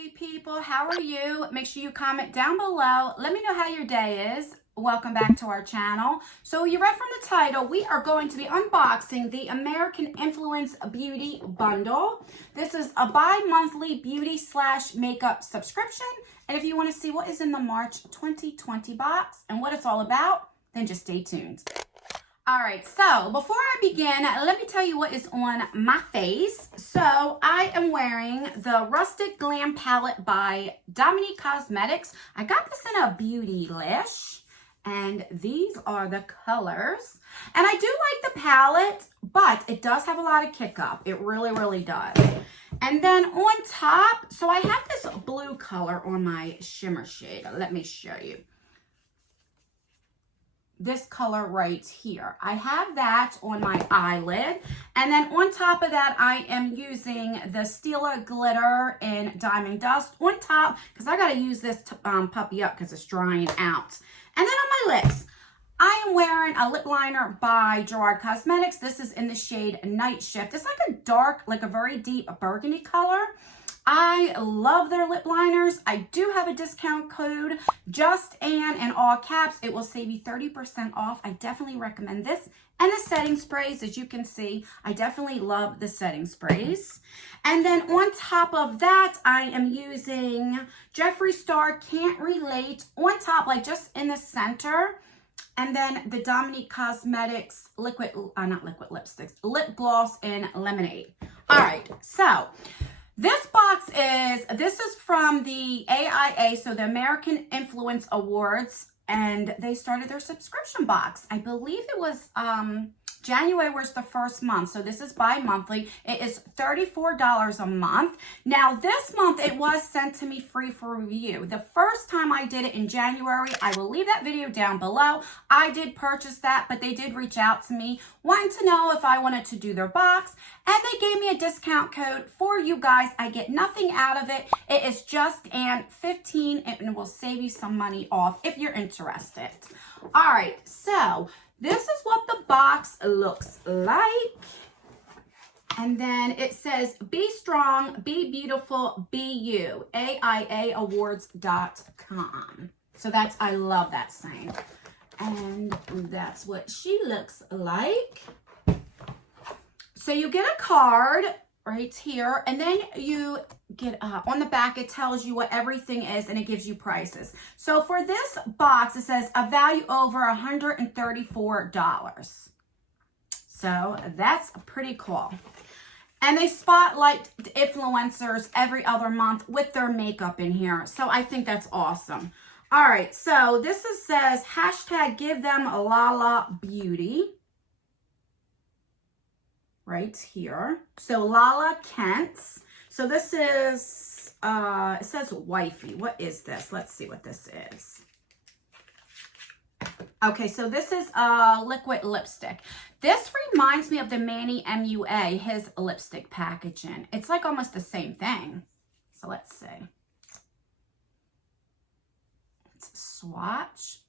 lovely people. How are you? Make sure you comment down below. Let me know how your day is. Welcome back to our channel. So you read from the title, we are going to be unboxing the American Influence Beauty Bundle. This is a bi-monthly beauty/makeup subscription. And if you want to see what is in the March 2020 box and what it's all about, then just stay tuned. All right, so before I begin, let me tell you what is on my face. So I am wearing the Rustic Glam Palette by Dominique Cosmetics. I got this in a Beautylish, and these are the colors. And I do like the palette, but it does have a lot of kick up. It really, really does. And then on top, so I have this blue color on my shimmer shade. Let me show you. This color right here. I have that on my eyelid. And then on top of that, I am using the Stila Glitter in Diamond Dust on top, because I got to use this puppy up because it's drying out. And then on my lips, I am wearing a lip liner by Gerard Cosmetics. This is in the shade Night Shift. It's like a dark, like a very deep burgundy color. I love their lip liners. I do have a discount code, JustAnn in all caps. It will save you 30% off. I definitely recommend this. And the setting sprays, as you can see, I definitely love the setting sprays. And then on top of that, I am using Jeffree Star Can't Relate on top, like just in the center. And then the Dominique Cosmetics lip gloss in Lemonade. All right, so this box this is from the AIA, so the American Influence Awards, and they started their subscription box. I believe it was January was the first month, so this is bi-monthly. It is $34 a month. Now this month it was sent to me free for review. The first time I did it in January, I will leave that video down below. I did purchase that, but they did reach out to me wanting to know if I wanted to do their box, and they gave me a discount code for you guys. I get nothing out of it. It is JustAnn15, and it will save you some money off if you're interested. All right, so this is what the box looks like. And then it says, be strong, be beautiful, be you. AIAawards.com. So that's, I love that saying. And that's what she looks like. So you get a card right here, and then you get on the back, it tells you what everything is, and it gives you prices. So for this box, it says a value over $134. So that's pretty cool. And they spotlight influencers every other month with their makeup in here. So I think that's awesome. All right, so this says hashtag give them a Lala beauty. Right here. So Lala Kent's. So this is, it says wifey. What is this? Let's see what this is. Okay, so this is a liquid lipstick. This reminds me of the Manny MUA, his lipstick packaging. It's like almost the same thing. So let's see. It's a swatch.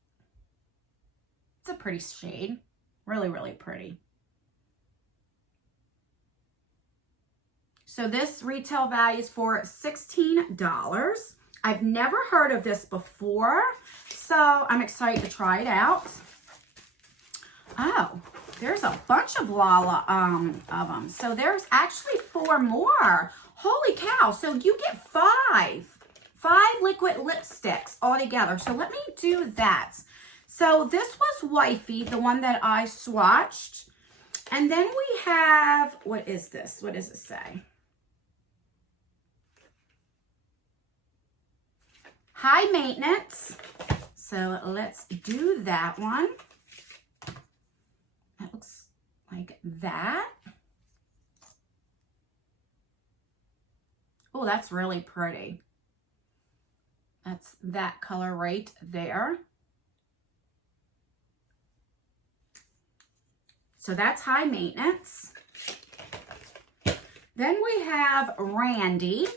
It's a pretty shade. Really, really pretty. So this retail value is for $16. I've never heard of this before, so I'm excited to try it out. Oh, there's a bunch of Lala of them. So there's actually 4 more. Holy cow, so you get 5 liquid lipsticks all together. So let me do that. So this was Wifey, the one that I swatched. And then we have, what is this? What does it say? High maintenance. So let's do that one. That looks like that. Oh, that's really pretty. That's that color right there. So that's high maintenance. Then we have Randy.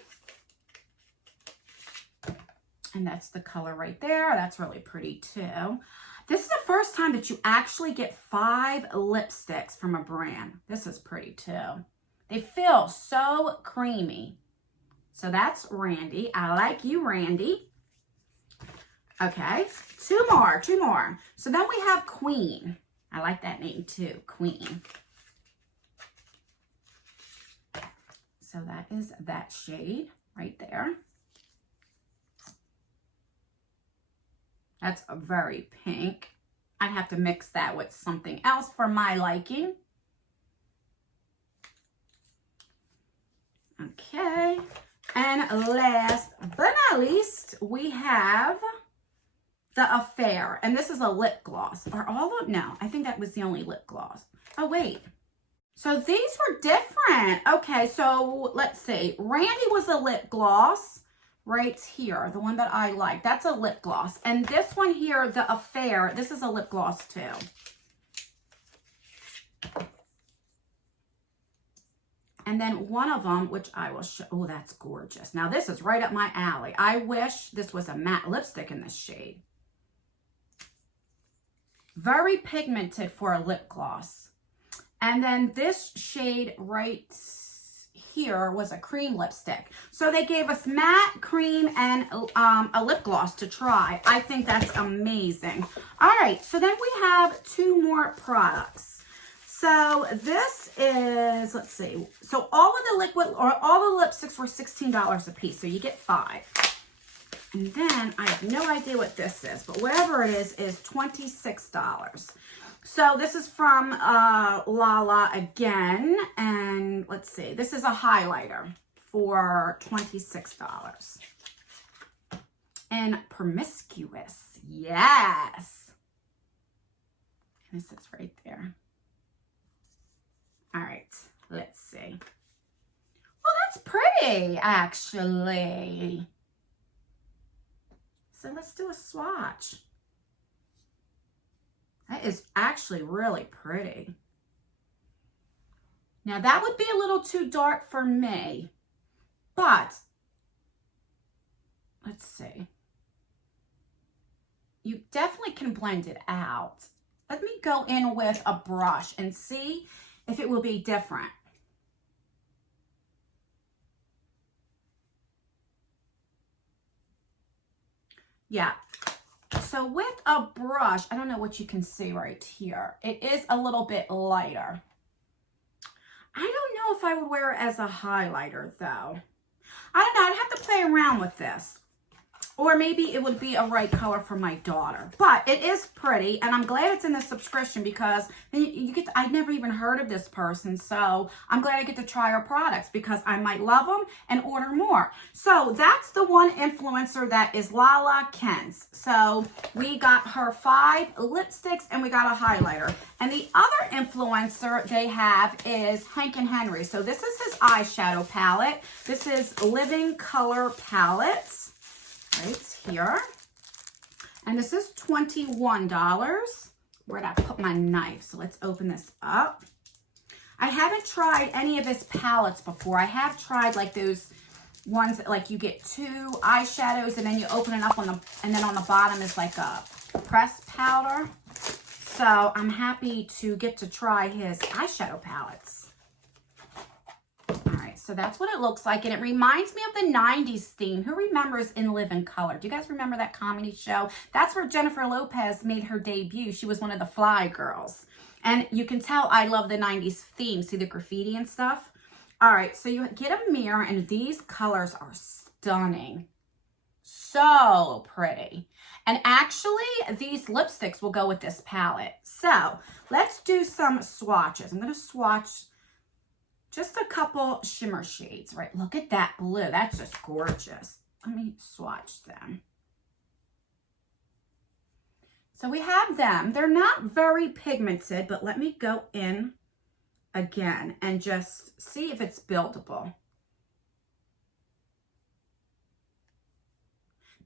And that's the color right there. That's really pretty too. This is the first time that you actually get 5 lipsticks from a brand. This is pretty too. They feel so creamy. So that's Randy. I like you, Randy. Okay, two more. So then we have Queen. I like that name too, Queen. So that is that shade right there. That's a very pink. I'd have to mix that with something else for my liking. Okay, and last but not least, we have the Affair, and this is a lip gloss. Are all of, no, I think that was the only lip gloss. Oh, wait. So these were different. Okay, so let's see. Randy was a lip gloss right here, the one that I like. That's a lip gloss. And this one here, the Affair, this is a lip gloss too. And then one of them, which I will show, oh, that's gorgeous. Now this is right up my alley. I wish this was a matte lipstick in this shade. Very pigmented for a lip gloss. And then this shade right here was a cream lipstick. So they gave us matte, cream, and a lip gloss to try. I think that's amazing. All right, so then we have two more products. So this is, let's see. So all of the liquid, or all the lipsticks were $16 a piece. So you get 5. And then I have no idea what this is, but whatever it is $26. So this is from Lala again. And let's see, this is a highlighter for $26. And Promiscuous, yes. This is right there. All right, let's see. Well, that's pretty, actually. So let's do a swatch. That is actually really pretty. Now that would be a little too dark for me, but let's see. You definitely can blend it out. Let me go in with a brush and see if it will be different. Yeah. So with a brush, I don't know what you can see right here. It is a little bit lighter. I don't know if I would wear it as a highlighter though. I don't know, I'd have to play around with this. Or maybe it would be a right color for my daughter. But it is pretty, and I'm glad it's in the subscription because you get to, I've never even heard of this person, so I'm glad I get to try her products because I might love them and order more. So that's the one influencer that is Lala Kens. So we got her 5 lipsticks and we got a highlighter. And the other influencer they have is Rankin Henry. So this is his eyeshadow palette. This is Living Color Palettes. Right here. And this is $21. Where'd I put my knife? So let's open this up. I haven't tried any of his palettes before. I have tried like those ones that like you get 2 eyeshadows and then you open it up on the, and then on the bottom is like a pressed powder. So I'm happy to get to try his eyeshadow palettes. So that's what it looks like, and it reminds me of the 90s theme. Who remembers In Living Color? Do you guys remember that comedy show? That's where Jennifer Lopez made her debut. She was one of the Fly Girls. And you can tell I love the 90s theme. See the graffiti and stuff? All right, so you get a mirror, and these colors are stunning. So pretty. And actually, these lipsticks will go with this palette. So let's do some swatches. I'm going to swatch just a couple shimmer shades, right? Look at that blue. That's just gorgeous. Let me swatch them. So we have them. They're not very pigmented, but let me go in again and just see if it's buildable.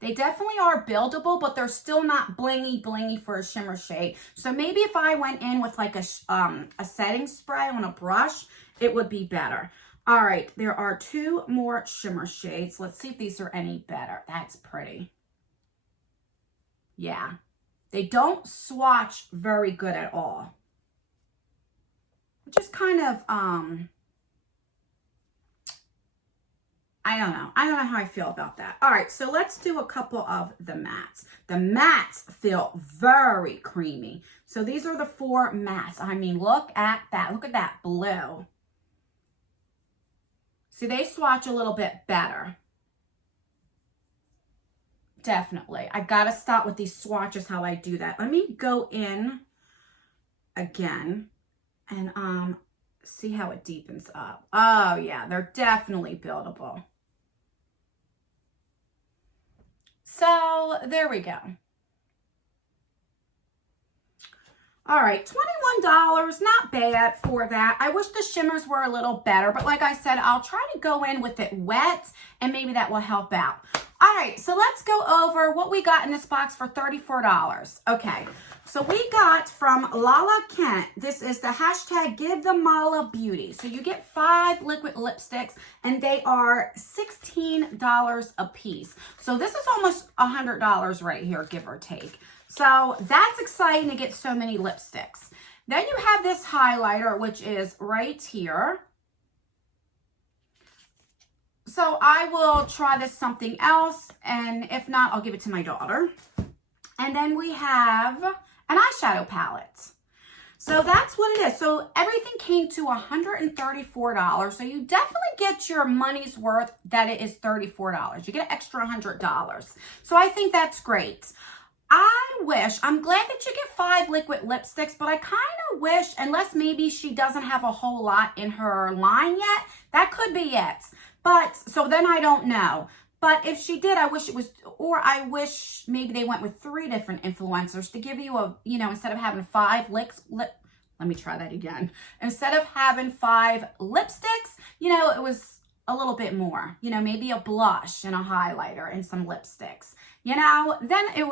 They definitely are buildable, but they're still not blingy for a shimmer shade. So maybe if I went in with like a setting spray on a brush, it would be better. All right, there are 2 more shimmer shades. Let's see if these are any better. That's pretty. Yeah, they don't swatch very good at all. Which is kind of, I don't know. I don't know how I feel about that. All right, so let's do a couple of the mattes. The mattes feel very creamy. So these are the 4 mattes. I mean, look at that. Look at that blue. See, they swatch a little bit better. Definitely. I got to stop with these swatches, how I do that. Let me go in again and see how it deepens up. Oh, yeah, they're definitely buildable. So there we go. All right, $21, not bad for that. I wish the shimmers were a little better, but like I said, I'll try to go in with it wet and maybe that will help out. All right, so let's go over what we got in this box for $34. Okay, so we got from Lala Kent, this is the hashtag Give the Mala Beauty. So you get 5 liquid lipsticks and they are $16 a piece. So this is almost $100 right here, give or take. So that's exciting to get so many lipsticks. Then you have this highlighter, which is right here. So I will try this something else, and if not, I'll give it to my daughter. And then we have an eyeshadow palette. So that's what it is. So everything came to $134. So you definitely get your money's worth that it is $34. You get an extra $100. So I think that's great. I'm glad that you get 5 liquid lipsticks, but I kind of wish, unless maybe she doesn't have a whole lot in her line yet, that could be it. But, so then I don't know. But if she did, I wish it was, or I wish maybe they went with 3 different influencers to give you a, you know, instead of having 5 let me try that again. Instead of having 5 lipsticks, you know, it was a little bit more, you know, maybe a blush and a highlighter and some lipsticks, you know, then it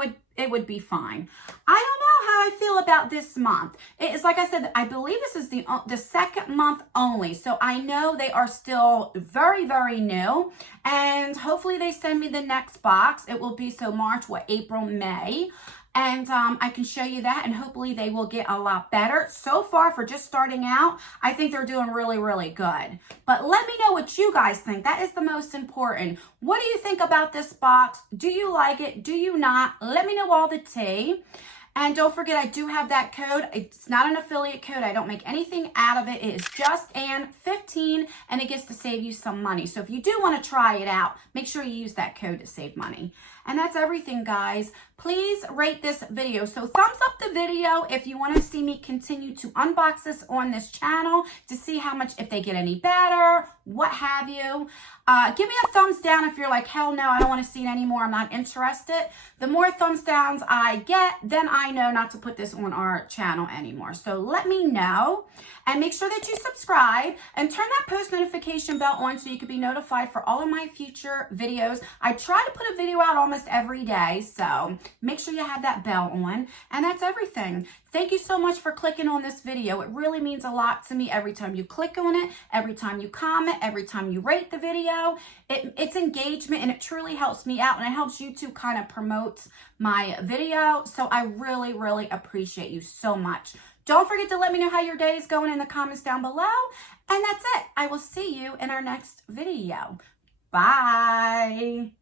would be fine. I don't know how I feel about this month. It is, like I said, I believe this is the second month only. So I know they are still very, very new, and hopefully they send me the next box. It will be, so March, April, May. And I can show you that, and hopefully they will get a lot better. So far, for just starting out, I think they're doing really, really good. But let me know what you guys think. That is the most important. What do you think about this box? Do you like it? Do you not? Let me know all the tea. And don't forget, I do have that code. It's not an affiliate code. I don't make anything out of it. It is just AN15, and it gets to save you some money. So if you do want to try it out, make sure you use that code to save money. And that's everything, guys. Please rate this video. So thumbs up the video if you want to see me continue to unbox this on this channel to see how much, if they get any better, what have you. Give me a thumbs down if you're like, hell no, I don't want to see it anymore. I'm not interested. The more thumbs downs I get, then I know not to put this on our channel anymore. So let me know, and make sure that you subscribe and turn that post notification bell on so you can be notified for all of my future videos. I try to put a video out almost every day, so make sure you have that bell on. And that's everything. Thank you so much for clicking on this video. It really means a lot to me every time you click on it, every time you comment, every time you rate the video. It's engagement, and it truly helps me out, and it helps YouTube kind of promote my video. So I really, really appreciate you so much. Don't forget to let me know how your day is going in the comments down below. And that's it. I will see you in our next video. Bye.